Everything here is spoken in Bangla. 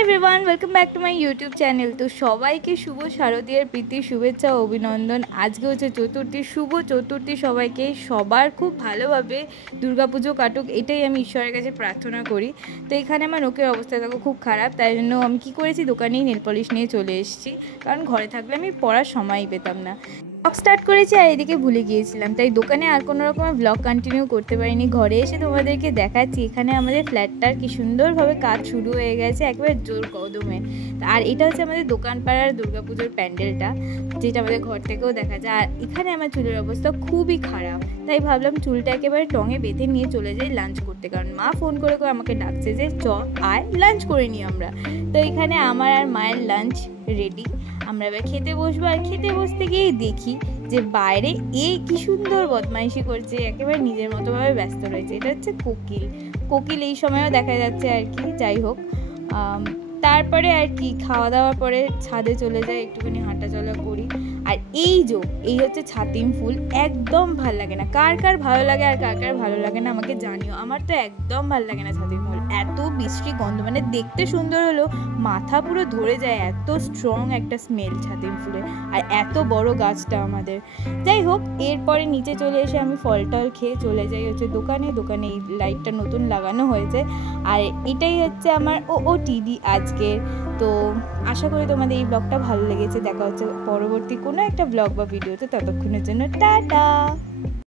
Everyone, welcome back to my YouTube channel. তো সবাইকে শুভ শারদীয়ার প্রীতির শুভেচ্ছা ও অভিনন্দন। আজকে হচ্ছে চতুর্থী, শুভ চতুর্থী। সবাইকে সবার খুব ভালোভাবে দুর্গাপুজো কাটুক, এটাই আমি ঈশ্বরের কাছে প্রার্থনা করি। তো এখানে আমার নোকের অবস্থা দেখো খুব খারাপ, তাই জন্য আমি কী করেছি, দোকানেই নেল পলিশ নিয়ে চলে এসেছি, কারণ ঘরে থাকলে আমি পড়ার সময়ই পেতাম না। ব্লগ স্টার্ট করেছি আর এদিকে ভুলে গিয়েছিলাম, তাই দোকানে আর কোনো রকমের ব্লগ কন্টিনিউ করতে পারিনি। ঘরে এসে তোমাদেরকে দেখাচ্ছি এখানে আমাদের ফ্ল্যাটটার কি সুন্দরভাবে কাজ শুরু হয়ে গেছে, একেবারে জোর কদমে। আর এটা হচ্ছে আমাদের দোকানপাড়ার দুর্গাপুজোর প্যান্ডেলটা, যেটা আমাদের ঘর থেকেও দেখা যায়। আর এখানে আমার চুলের অবস্থা খুবই খারাপ, তাই ভাবলাম চুলটা একেবারে টঙে বেঁধে নিয়ে চলে যাই লাঞ্চ করতে, কারণ মা ফোন করে করে আমাকে ডাকছে যে চ আয় লাঞ্চ করে নিই আমরা। তো এখানে আমার আর মায়ের লাঞ্চ রেডি, আমরা এবার খেতে বসবো। আর খেতে বসতে গিয়েই দেখি যে বাইরে কি সুন্দর বদমাইশি করছে, একেবারে নিজের মতোভাবে ব্যস্ত রয়েছে। এটা হচ্ছে কোকিল। কোকিল এই সময়ও দেখা যাচ্ছে আর কি। যাই হোক, তারপরে আর কি খাওয়া দাওয়ার পরে ছাদে চলে যাই, একটুখানি হাঁটা চলা করি। আর এই হচ্ছে ছাতিম ফুল, একদম ভাল লাগে না। কার কার ভালো লাগে আর কার কার ভালো লাগে না আমাকে জানিও। আমার তো একদম ভাল লাগে না ছাতিম ফুল, এত বিশ্রী গন্ধ, মানে দেখতে সুন্দর হলেও মাথা পুরো ধরে যায়, এত স্ট্রং একটা স্মেল ছাতিম ফুলের। আর এত বড় গাছটা আমাদের। যাই হোক, এরপরে নিচে চলে এসে আমি ফল টল খেয়ে চলে যাই হচ্ছে দোকানে। এই লাইটটা নতুন লাগানো হয়েছে, আর এটাই হচ্ছে আমার টিভি আজকের। তো আশা করি তোমাদের এই ব্লগটা ভালো লেগেছে। দেখা হচ্ছে পরবর্তী কোনো একটা ব্লগ বা ভিডিওতে, ততক্ষণের জন্য টাটা।